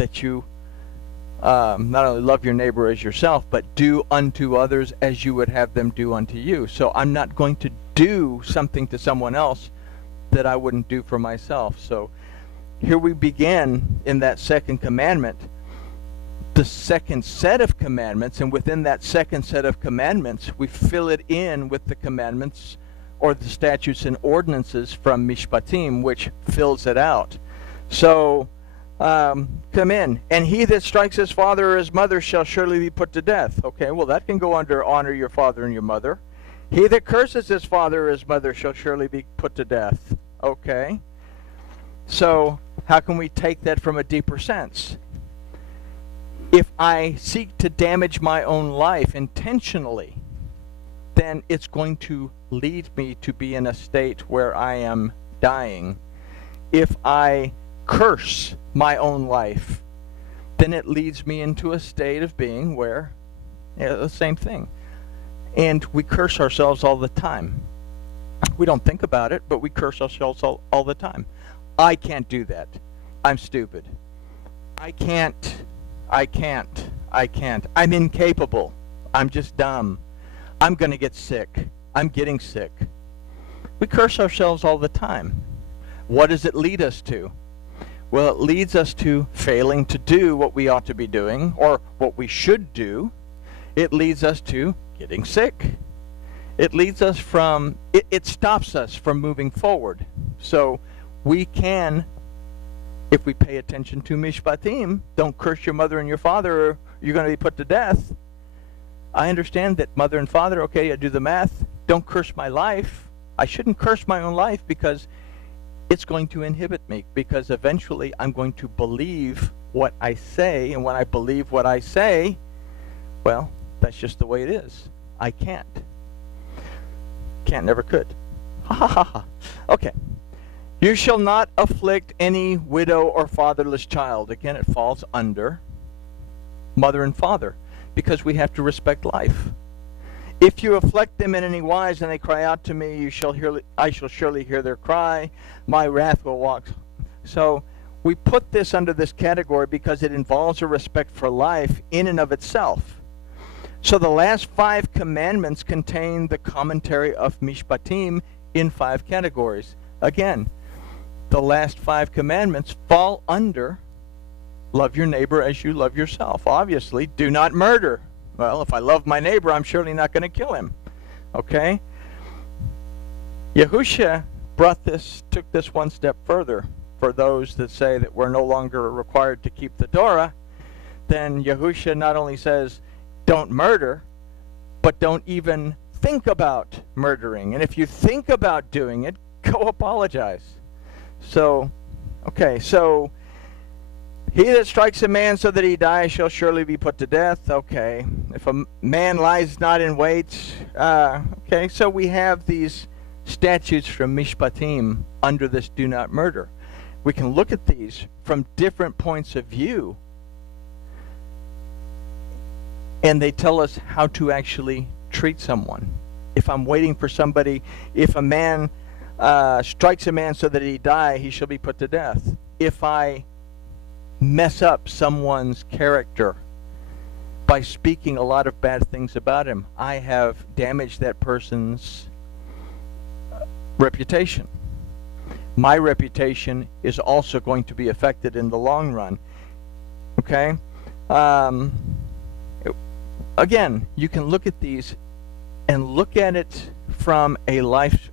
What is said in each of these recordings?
that you not only love your neighbor as yourself, but do unto others as you would have them do unto you. So I'm not going to do something to someone else that I wouldn't do for myself. So here we begin in that second commandment, the second set of commandments, and within that second set of commandments, we fill it in with the commandments or the statutes and ordinances from Mishpatim, which fills it out. So, come in. And he that strikes his father or his mother shall surely be put to death. Okay, well, that can go under honor your father and your mother. He that curses his father or his mother shall surely be put to death. Okay. So, how can we take that from a deeper sense? If I seek to damage my own life intentionally, then it's going to lead me to be in a state where I am dying. If I curse my own life, then it leads me into a state of being where, the same thing. And we curse ourselves all the time. We don't think about it, but we curse ourselves all the time. I can't do that. I'm stupid. I can't. I'm incapable. I'm just dumb. I'm going to get sick. I'm getting sick. We curse ourselves all the time. What does it lead us to? Well, it leads us to failing to do what we ought to be doing, or what we should do. It leads us to getting sick. It leads us from, it stops us from moving forward. So we can, if we pay attention to Mishpatim, don't curse your mother and your father or you're going to be put to death. I understand that mother and father, okay, I do the math. Don't curse my life. I shouldn't curse my own life because it's going to inhibit me, because eventually I'm going to believe what I say, and when I believe what I say, well, that's just the way it is. I can't. Can't, never could. Ha ha ha ha. Okay. You shall not afflict any widow or fatherless child. Again, it falls under mother and father, because we have to respect life. If you afflict them in any wise, and they cry out to me, I shall surely hear their cry. My wrath will walk. So we put this under this category because it involves a respect for life in and of itself. So the last 5 commandments contain the commentary of Mishpatim in 5 categories. Again, the last 5 commandments fall under love your neighbor as you love yourself. Obviously, do not murder. Well, if I love my neighbor, I'm surely not going to kill him. Okay? Yahusha took this one step further. For those that say that we're no longer required to keep the Torah, then Yahusha not only says, don't murder, but don't even think about murdering. And if you think about doing it, go apologize. So, okay, so he that strikes a man so that he die shall surely be put to death. Okay. If a man lies not in wait. Okay, so we have these statutes from Mishpatim under this do not murder. We can look at these from different points of view, and they tell us how to actually treat someone. If I'm waiting for somebody, if a man strikes a man so that he die, he shall be put to death. If I mess up someone's character by speaking a lot of bad things about him, I have damaged that person's reputation. My reputation is also going to be affected in the long run. Okay? Again, you can look at these and look at it from a life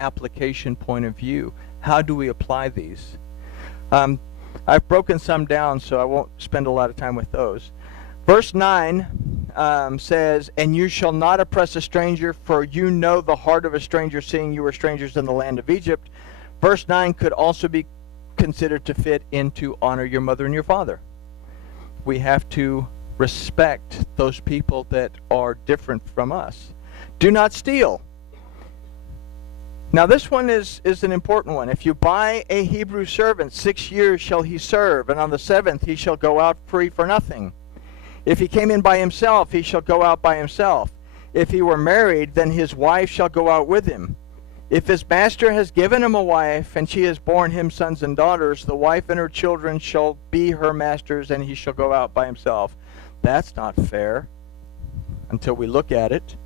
application point of view. How do we apply these? I've broken some down, so I won't spend a lot of time with those. Verse 9 says, and you shall not oppress a stranger, for you know the heart of a stranger, seeing you were strangers in the land of Egypt. Verse 9 could also be considered to fit into honor your mother and your father. We have to respect those people that are different from us. Do not steal. Now this one is an important one. If you buy a Hebrew servant, 6 years shall he serve, and on the 7th he shall go out free for nothing. If he came in by himself, he shall go out by himself. If he were married, then his wife shall go out with him. If his master has given him a wife, and she has borne him sons and daughters, the wife and her children shall be her master's, and he shall go out by himself. That's not fair until we look at it.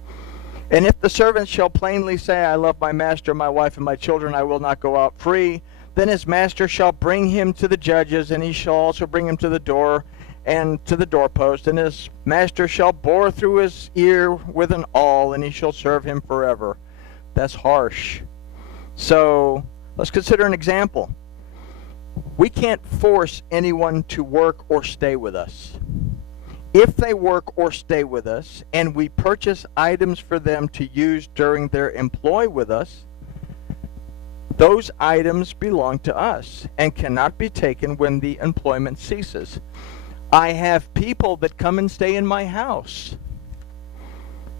And if the servant shall plainly say, I love my master, my wife, and my children, I will not go out free, then his master shall bring him to the judges, and he shall also bring him to the door and to the doorpost, and his master shall bore through his ear with an awl, and he shall serve him forever. That's harsh. So let's consider an example. We can't force anyone to work or stay with us. If they work or stay with us, and we purchase items for them to use during their employ with us, those items belong to us and cannot be taken when the employment ceases. I have people that come and stay in my house.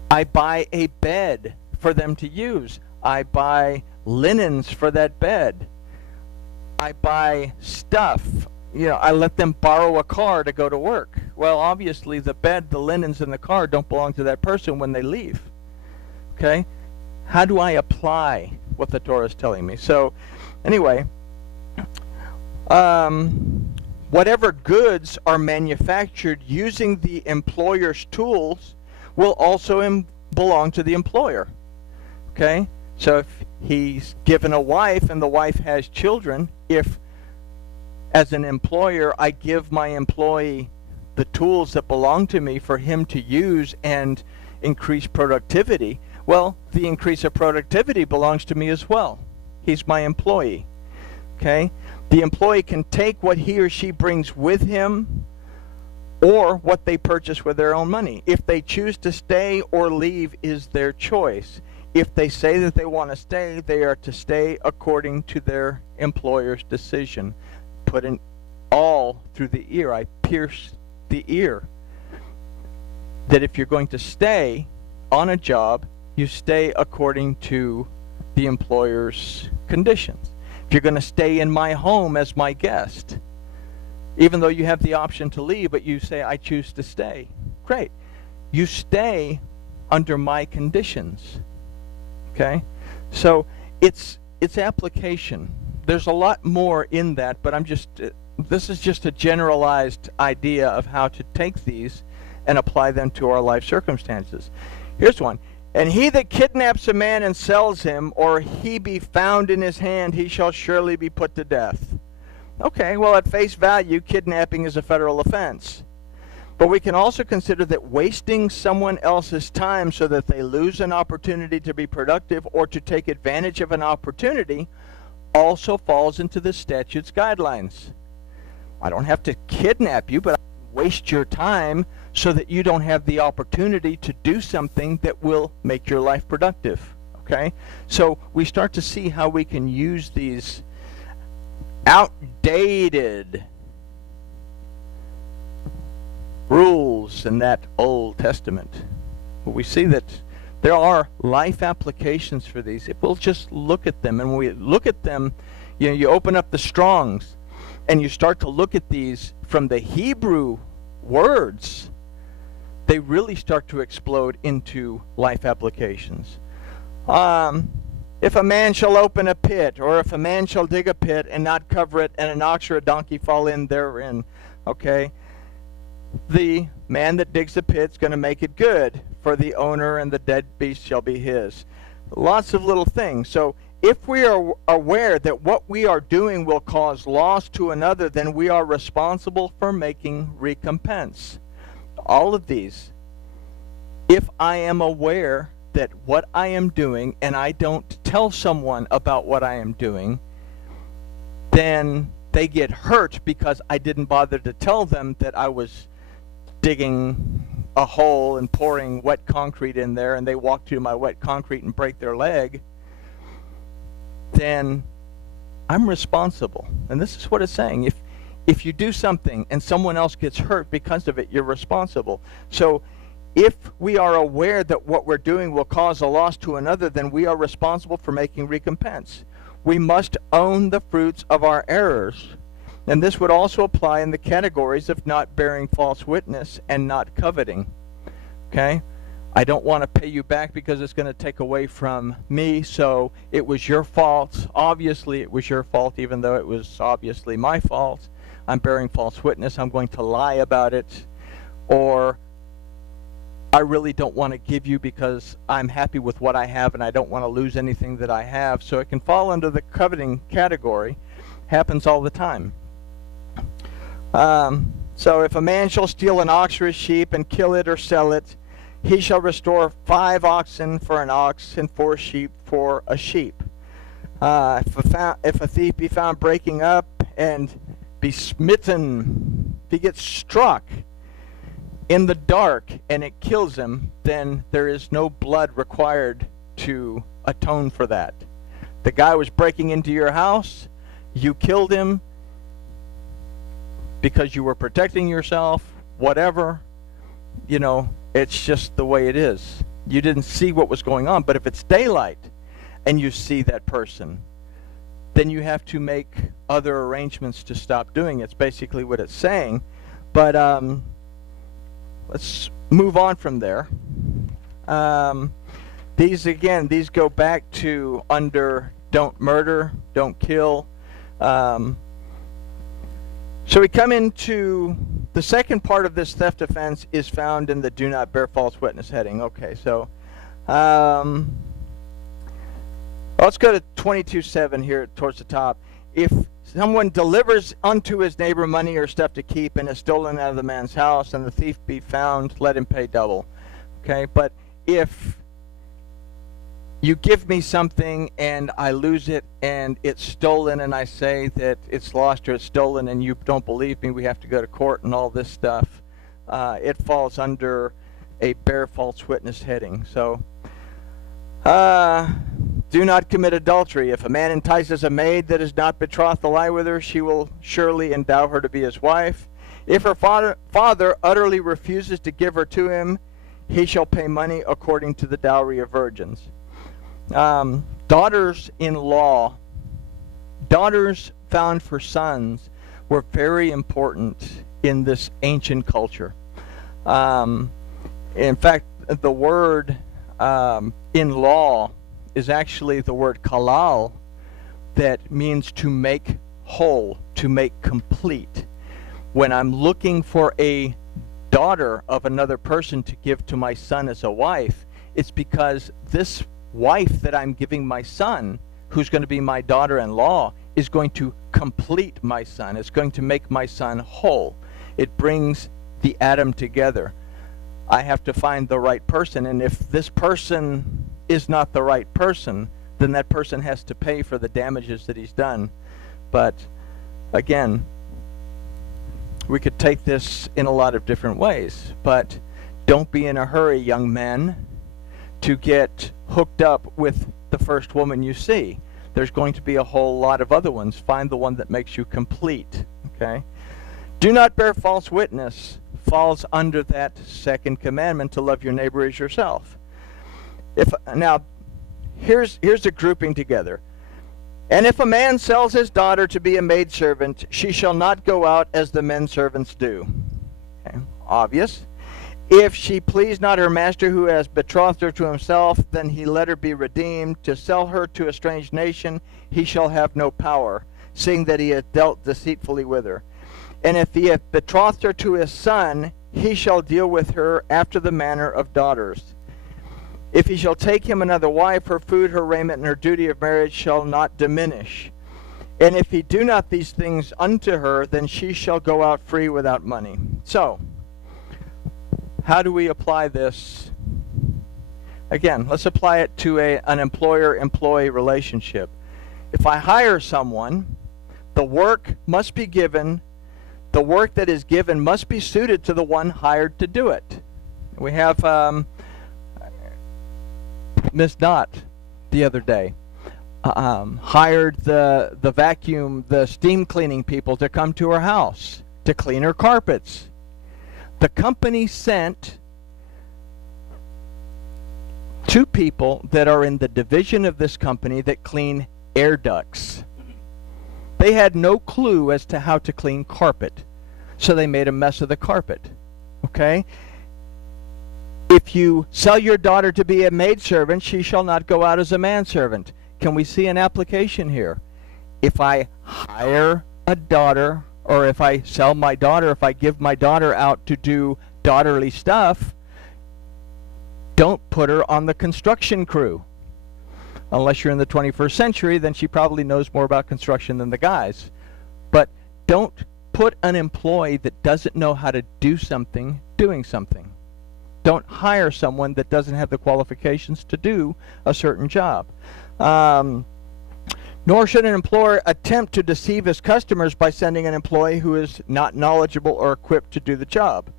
I buy a bed for them to use. I buy linens for that bed. I buy stuff. I let them borrow a car to go to work. Well, obviously the bed, the linens, and the car don't belong to that person when they leave. Okay? How do I apply what the Torah is telling me? So, anyway, whatever goods are manufactured using the employer's tools will also belong to the employer. Okay? So if he's given a wife and the wife has children, if as an employer I give my employee the tools that belong to me for him to use and increase productivity, well, the increase of productivity belongs to me as well. He's my employee. Okay? The employee can take what he or she brings with him or what they purchase with their own money. If they choose to stay or leave is their choice. If they say that they want to stay, they are to stay according to their employer's decision. Put an awl through the ear. I pierce the ear. That if you're going to stay on a job, you stay according to the employer's conditions. If you're going to stay in my home as my guest, even though you have the option to leave, but you say, I choose to stay, great. You stay under my conditions. Okay? So it's application. There's a lot more in that, but this is just a generalized idea of how to take these and apply them to our life circumstances. Here's one. And he that kidnaps a man and sells him, or he be found in his hand, he shall surely be put to death. Okay, well, at face value, kidnapping is a federal offense. But we can also consider that wasting someone else's time so that they lose an opportunity to be productive or to take advantage of an opportunity also falls into the statute's guidelines. I don't have to kidnap you, but I can waste your time so that you don't have the opportunity to do something that will make your life productive. Okay? So we start to see how we can use these outdated rules in that Old Testament. But we see that there are life applications for these if we'll just look at them. And when we look at them, you open up the Strongs and you start to look at these from the Hebrew words, they really start to explode into life applications. If a man shall open a pit, or if a man shall dig a pit and not cover it, and an ox or a donkey fall in therein, okay, the man that digs the pit is going to make it good, for the owner, and the dead beast shall be his. Lots of little things. So if we are aware that what we are doing will cause loss to another, then we are responsible for making recompense. All of these. If I am aware that what I am doing, and I don't tell someone about what I am doing, then they get hurt because I didn't bother to tell them that I was digging a hole and pouring wet concrete in there, and they walk through my wet concrete and break their leg, then I'm responsible. And this is what it's saying. If you do something and someone else gets hurt because of it, you're responsible. So if we are aware that what we're doing will cause a loss to another, then we are responsible for making recompense. We must own the fruits of our errors. And this would also apply in the categories of not bearing false witness and not coveting. Okay? I don't want to pay you back because it's going to take away from me, so it was your fault. Obviously, it was your fault, even though it was obviously my fault. I'm bearing false witness. I'm going to lie about it. Or I really don't want to give you because I'm happy with what I have and I don't want to lose anything that I have. So it can fall under the coveting category. Happens all the time. So if a man shall steal an ox or a sheep and kill it or sell it, he shall restore 5 oxen for an ox and 4 sheep for a sheep. If a thief be found breaking up and be smitten, if he gets struck in the dark and it kills him, then there is no blood required to atone for that. The guy was breaking into your house, you killed him because you were protecting yourself, whatever, you know, it's just the way it is. You didn't see what was going on, but if it's daylight and you see that person, then you have to make other arrangements to stop doing it. It's basically what it's saying. But let's move on from there. These go back to under don't murder, don't kill. So we come into the second part of this theft offense is found in the do not bear false witness heading. Okay, so let's go to 22:7 here towards the top. If someone delivers unto his neighbor money or stuff to keep and is stolen out of the man's house and the thief be found, let him pay double. Okay, but if you give me something and I lose it and it's stolen and I say that it's lost or it's stolen and you don't believe me, we have to go to court and all this stuff, it falls under a bear false witness heading. So do not commit adultery. If a man entices a maid that is not betrothed to lie with her, she will surely endow her to be his wife. If her father utterly refuses to give her to him, he shall pay money according to the dowry of virgins. Daughters-in-law, daughters found for sons were very important in this ancient culture. In fact, the word in-law is actually the word kalal, that means to make whole, to make complete. When I'm looking for a daughter of another person to give to my son as a wife, it's because this wife that I'm giving my son, who's going to be my daughter-in-law, is going to complete my son. It's going to make my son whole. It brings the atom together. I have to find the right person, and if this person is not the right person, then that person has to pay for the damages that he's done. But again, we could take this in a lot of different ways, but don't be in a hurry, young men, to get hooked up with the first woman you see. There's going to be a whole lot of other ones. Find the one that makes you complete. Okay? Do not bear false witness falls under that second commandment, to love your neighbor as yourself. Now, here's a grouping together. And if a man sells his daughter to be a maidservant, she shall not go out as the men servants do. Okay? Obvious. If she please not her master who has betrothed her to himself, then he let her be redeemed. To sell her to a strange nation, he shall have no power, seeing that he hath dealt deceitfully with her. And if he hath betrothed her to his son, he shall deal with her after the manner of daughters. If he shall take him another wife, her food, her raiment, and her duty of marriage shall not diminish. And if he do not these things unto her, then she shall go out free without money. So, how do we apply this? Again, let's apply it to an employer-employee relationship. If I hire someone, the work must be given. The work that is given must be suited to the one hired to do it. We have Miss Dot the other day hired the vacuum, the steam cleaning people to come to her house to clean her carpets. The company sent 2 people that are in the division of this company that clean air ducts. They had no clue as to how to clean carpet, so they made a mess of the carpet. Okay? If you sell your daughter to be a maidservant, she shall not go out as a manservant. Can we see an application here? If I hire a daughter, or if I sell my daughter, if I give my daughter out to do daughterly stuff, don't put her on the construction crew. Unless you're in the 21st century, then she probably knows more about construction than the guys. But don't put an employee that doesn't know how to do something doing something. Don't hire someone that doesn't have the qualifications to do a certain job. Nor should an employer attempt to deceive his customers by sending an employee who is not knowledgeable or equipped to do the job.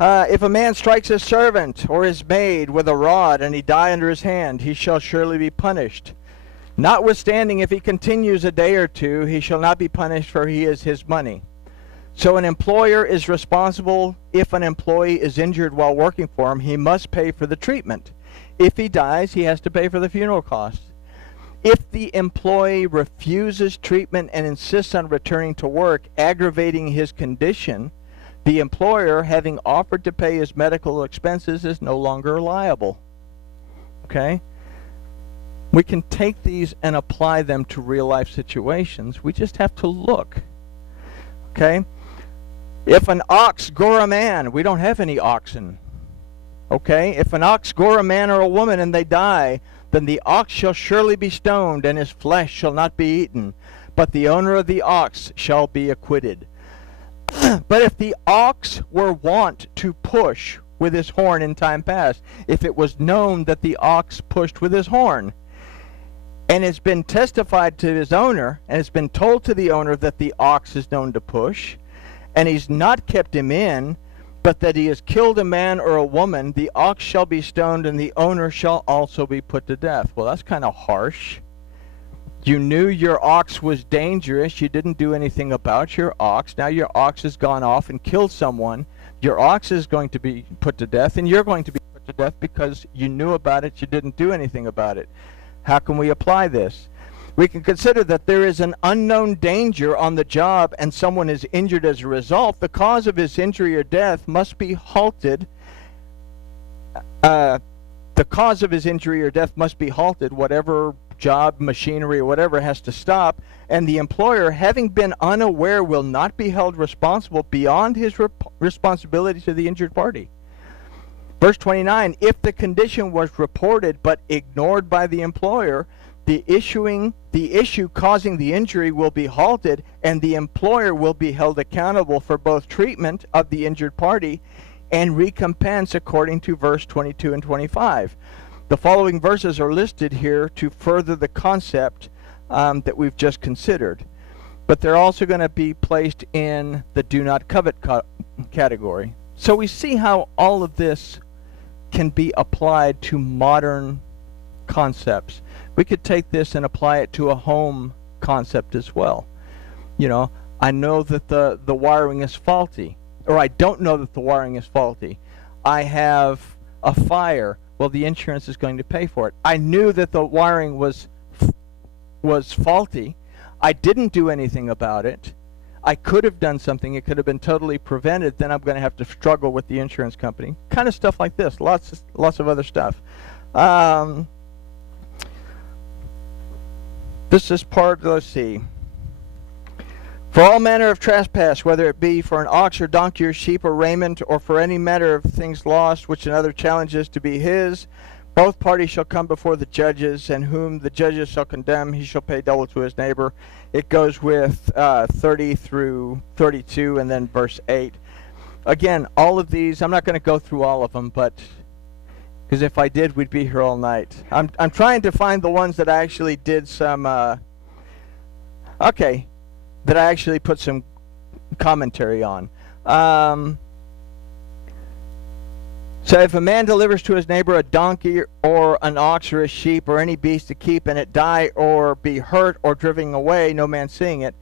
If a man strikes his servant or his maid with a rod and he die under his hand, he shall surely be punished. Notwithstanding, if he continues a day or two, he shall not be punished, for he is his money. So an employer is responsible. If an employee is injured while working for him, he must pay for the treatment. If he dies, he has to pay for the funeral costs. If the employee refuses treatment and insists on returning to work, aggravating his condition, the employer, having offered to pay his medical expenses, is no longer liable. Okay? We can take these and apply them to real-life situations. We just have to look. Okay? If an ox gore a man, we don't have any oxen. Okay? If an ox gore a man or a woman and they die, then the ox shall surely be stoned, and his flesh shall not be eaten, but the owner of the ox shall be acquitted. But if the ox were wont to push with his horn in time past, if it was known that the ox pushed with his horn, and it's been testified to his owner, and it's been told to the owner that the ox is known to push, and he's not kept him in, but that he has killed a man or a woman, the ox shall be stoned, and the owner shall also be put to death. Well, that's kind of harsh. You knew your ox was dangerous. You didn't do anything about your ox. Now your ox has gone off and killed someone. Your ox is going to be put to death, and you're going to be put to death because you knew about it. You didn't do anything about it. How can we apply this? We can consider that there is an unknown danger on the job and someone is injured as a result. The cause of his injury or death must be halted. The cause of his injury or death must be halted. Whatever job, machinery, or whatever has to stop. And the employer, having been unaware, will not be held responsible beyond his responsibility to the injured party. Verse 29, if the condition was reported but ignored by the employer, the issue causing the injury will be halted, and the employer will be held accountable for both treatment of the injured party and recompense according to verse 22 and 25. The following verses are listed here to further the concept that we've just considered. But they're also going to be placed in the do not covet category. So we see how all of this can be applied to modern concepts. We could take this and apply it to a home concept as well. You know, I know that the wiring is faulty, or I don't know that the wiring is faulty. I have a fire. Well, the insurance is going to pay for it. I knew that the wiring was faulty. I didn't do anything about it. I could have done something. It could have been totally prevented. Then I'm going to have to struggle with the insurance company. Kind of stuff like this. Lots of other stuff. This is part, let's see. For all manner of trespass, whether it be for an ox or donkey or sheep or raiment, or for any matter of things lost, which another challenges to be his, both parties shall come before the judges, and whom the judges shall condemn, he shall pay double to his neighbor. It goes with 30 through 32, and then verse 8. Again, all of these, I'm not going to go through all of them, but because if I did, we'd be here all night. I'm trying to find the ones that I actually did some, that I actually put some commentary on. So if a man delivers to his neighbor a donkey or an ox or a sheep or any beast to keep, and it die or be hurt or driven away, no man seeing it,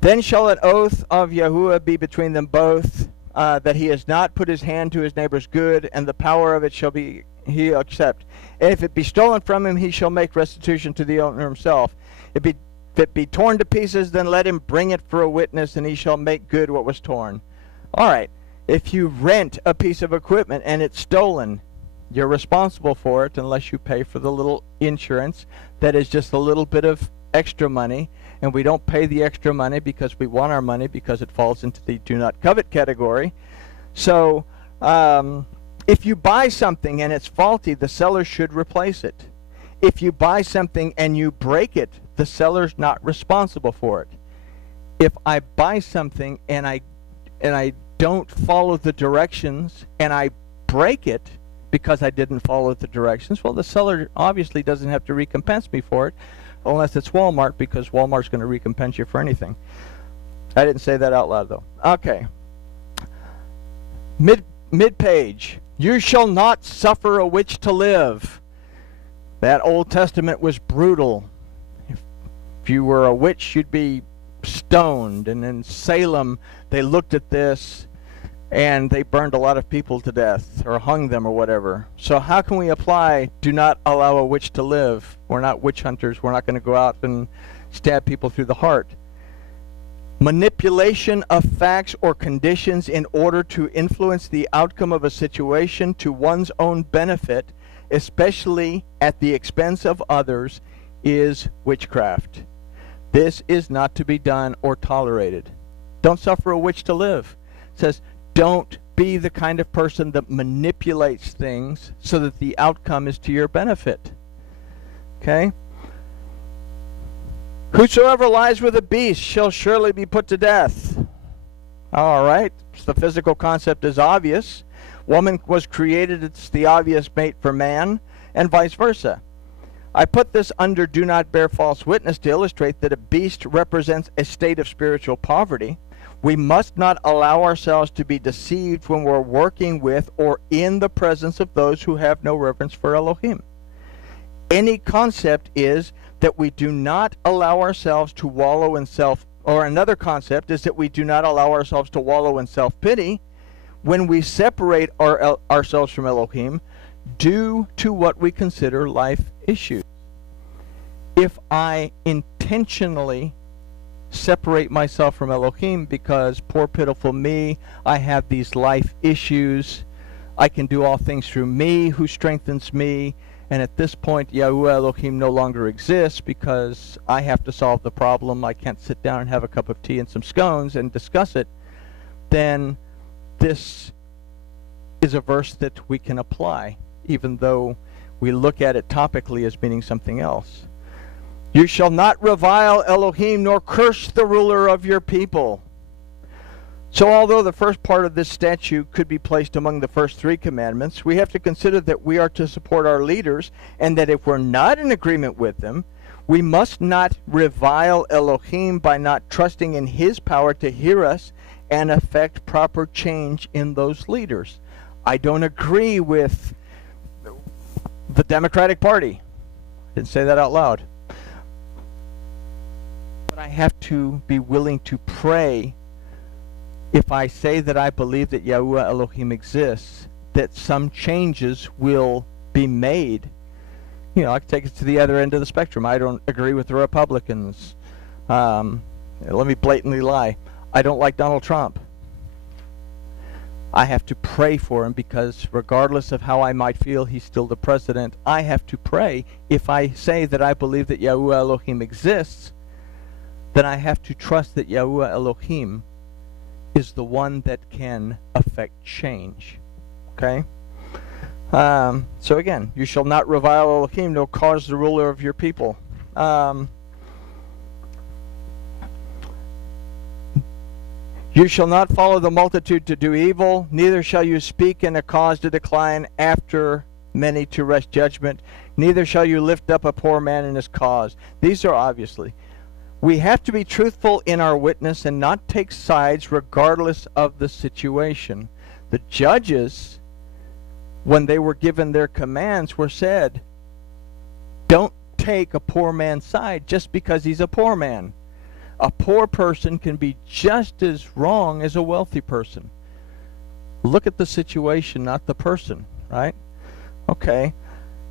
then shall an oath of Yahuwah be between them both, that he has not put his hand to his neighbor's good, and the power of it shall be he accept. And if it be stolen from him, he shall make restitution to the owner himself. If it be torn to pieces, then let him bring it for a witness, and he shall make good what was torn. All right. If you rent a piece of equipment and it's stolen, you're responsible for it unless you pay for the little insurance that is just a little bit of extra money. And we don't pay the extra money because we want our money, because it falls into the do not covet category. So if you buy something and it's faulty, the seller should replace it. If you buy something and you break it, the seller's not responsible for it. If I buy something and I don't follow the directions and I break it because I didn't follow the directions, well, the seller obviously doesn't have to recompense me for it, unless it's Walmart, because Walmart's going to recompense you for anything. I didn't say that out loud, though. Okay. Mid-page. You shall not suffer a witch to live. That Old Testament was brutal. If you were a witch, you'd be stoned. And in Salem, they looked at this and they burned a lot of people to death or hung them or whatever. So how can we apply do not allow a witch to live? We're not witch hunters. We're not going to go out and stab people through the heart. Manipulation of facts or conditions in order to influence the outcome of a situation to one's own benefit, especially at the expense of others, is witchcraft. This is not to be done or tolerated. Don't suffer a witch to live. It says, don't be the kind of person that manipulates things so that the outcome is to your benefit. Okay? Whosoever lies with a beast shall surely be put to death. All right. So the physical concept is obvious. Woman was created, it's the obvious mate for man, and vice versa. I put this under do not bear false witness to illustrate that a beast represents a state of spiritual poverty. We must not allow ourselves to be deceived when we're working with or in the presence of those who have no reverence for Elohim. Any concept is that we do not allow ourselves to wallow in self, or another concept is that we do not allow ourselves to wallow in self-pity when we separate ourselves from Elohim due to what we consider life issues. If I intentionally separate myself from Elohim because, poor pitiful me, I have these life issues, I can do all things through me who strengthens me, and at this point Yahuwah Elohim no longer exists because I have to solve the problem, I can't sit down and have a cup of tea and some scones and discuss it, then this is a verse that we can apply, even though we look at it topically as meaning something else. You shall not revile Elohim nor curse the ruler of your people. So although the first part of this statute could be placed among the first three commandments, we have to consider that we are to support our leaders, and that if we're not in agreement with them, we must not revile Elohim by not trusting in his power to hear us and effect proper change in those leaders. I don't agree with the Democratic Party. Didn't say that out loud. But I have to be willing to pray, if I say that I believe that Yahuwah Elohim exists, that some changes will be made. You know, I can take it to the other end of the spectrum. I don't agree with the Republicans. Let me blatantly lie. I don't like Donald Trump. I have to pray for him because regardless of how I might feel, he's still the president. I have to pray. If I say that I believe that Yahuwah Elohim exists, then I have to trust that Yahuwah Elohim is the one that can affect change. Okay? So again, you shall not revile Elohim, nor cause the ruler of your people. You shall not follow the multitude to do evil, neither shall you speak in a cause to decline after many to wrest judgment, neither shall you lift up a poor man in his cause. These are obviously. We have to be truthful in our witness and not take sides regardless of the situation. The judges, when they were given their commands, were said, don't take a poor man's side just because he's a poor man. A poor person can be just as wrong as a wealthy person. Look at the situation, not the person, right? Okay.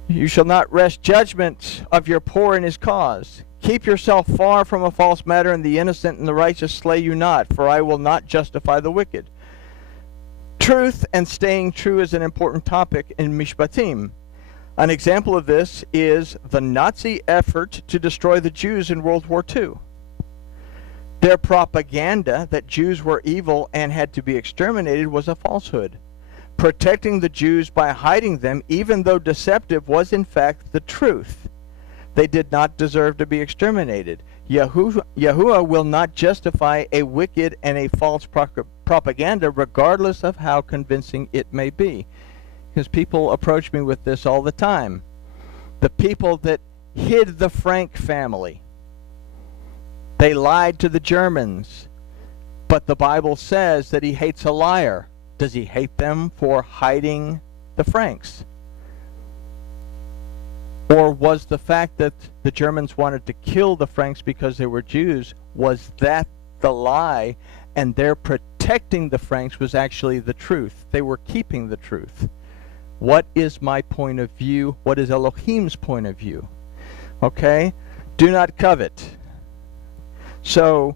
You shall not wrest judgment of your poor in his cause. Keep yourself far from a false matter, and the innocent and the righteous slay you not, for I will not justify the wicked. Truth and staying true is an important topic in Mishpatim. An example of this is the Nazi effort to destroy the Jews in World War II. Their propaganda that Jews were evil and had to be exterminated was a falsehood. Protecting the Jews by hiding them, even though deceptive, was in fact the truth. They did not deserve to be exterminated. Yahuwah will not justify a wicked and a false propaganda, regardless of how convincing it may be. Because people approach me with this all the time. The people that hid the Frank family, they lied to the Germans, but the Bible says that he hates a liar. Does he hate them for hiding the Franks? Or was the fact that the Germans wanted to kill the Franks because they were Jews, was that the lie, and their protecting the Franks was actually the truth? They were keeping the truth. What is my point of view? What is Elohim's point of view? Okay? Do not covet. So,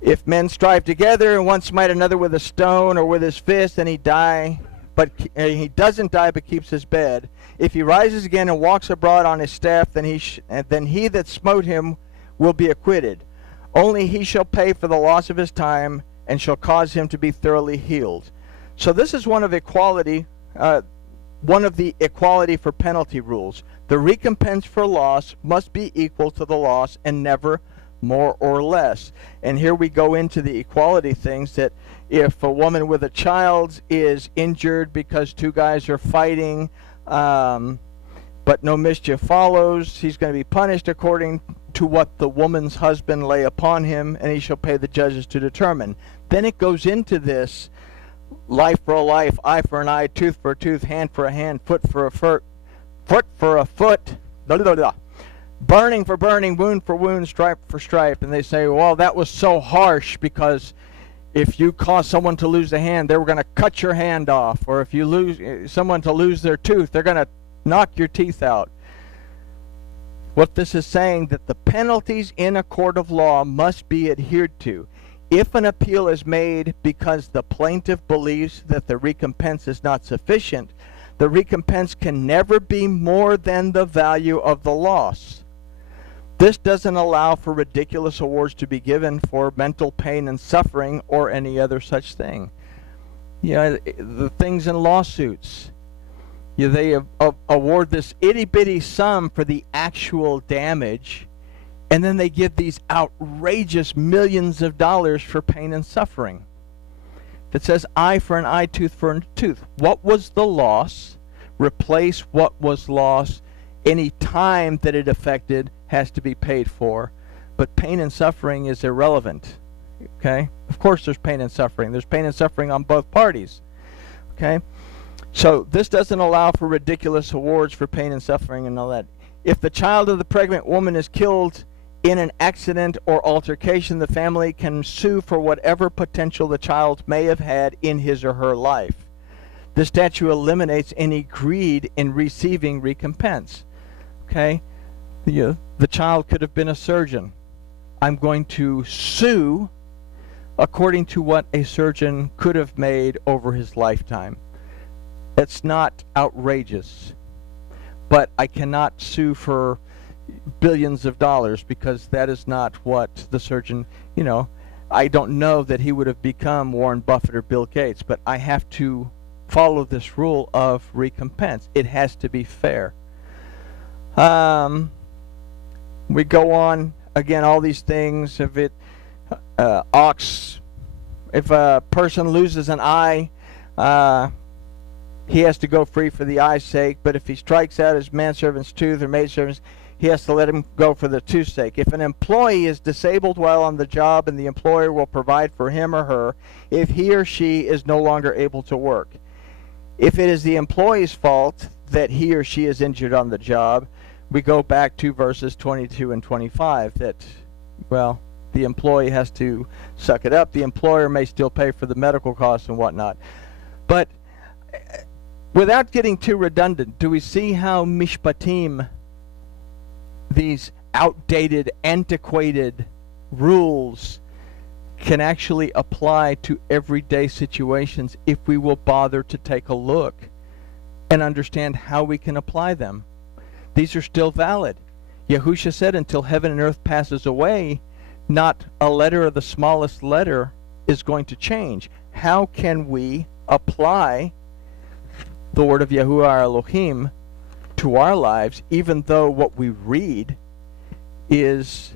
if men strive together and one smite another with a stone or with his fist, and he die, but he doesn't die but keeps his bed, if he rises again and walks abroad on his staff, then he that smote him will be acquitted. Only he shall pay for the loss of his time, and shall cause him to be thoroughly healed. So this is one of the equality for penalty rules. The recompense for loss must be equal to the loss and never more or less. And here we go into the equality things, that if a woman with a child is injured because two guys are fighting, but no mischief follows, he's going to be punished according to what the woman's husband lay upon him, and he shall pay the judges to determine. Then it goes into this life for a life, eye for an eye, tooth for a tooth, hand for a hand, foot for a foot, burning for burning, wound for wound, stripe for stripe. And they say, well, that was so harsh, because if you cause someone to lose a hand, they were going to cut your hand off. Or if you lose someone to lose their tooth, they're going to knock your teeth out. What this is saying, that the penalties in a court of law must be adhered to. If an appeal is made because the plaintiff believes that the recompense is not sufficient, the recompense can never be more than the value of the loss. This doesn't allow for ridiculous awards to be given for mental pain and suffering or any other such thing. You know, the things in lawsuits, they award this itty-bitty sum for the actual damage, and then they give these outrageous millions of dollars for pain and suffering. If it says eye for an eye, tooth for a tooth, what was the loss? Replace what was lost. Any time that it affected has to be paid for. But pain and suffering is irrelevant. Okay? Of course there's pain and suffering. There's pain and suffering on both parties. Okay? So this doesn't allow for ridiculous awards for pain and suffering and all that. If the child of the pregnant woman is killed in an accident or altercation, the family can sue for whatever potential the child may have had in his or her life. This statute eliminates any greed in receiving recompense. Okay? The child could have been a surgeon. I'm going to sue according to what a surgeon could have made over his lifetime. It's not outrageous. But I cannot sue for billions of dollars, because that is not what the surgeon, I don't know that he would have become Warren Buffett or Bill Gates, but I have to follow this rule of recompense. It has to be fair. We go on, again, all these things. If if a person loses an eye, he has to go free for the eye's sake. But if he strikes out his manservant's tooth or maidservant's, he has to let him go for the tooth's sake. If an employee is disabled while on the job, and the employer will provide for him or her if he or she is no longer able to work. If it is the employee's fault that he or she is injured on the job, we go back to verses 22 and 25 that, well, the employee has to suck it up. The employer may still pay for the medical costs and whatnot. But without getting too redundant, do we see how Mishpatim, these outdated, antiquated rules can actually apply to everyday situations if we will bother to take a look and understand how we can apply them. These are still valid. Yahusha said, until heaven and earth passes away, not a letter of the smallest letter is going to change. How can we apply the word of Yahuwah our Elohim to our lives, even though what we read is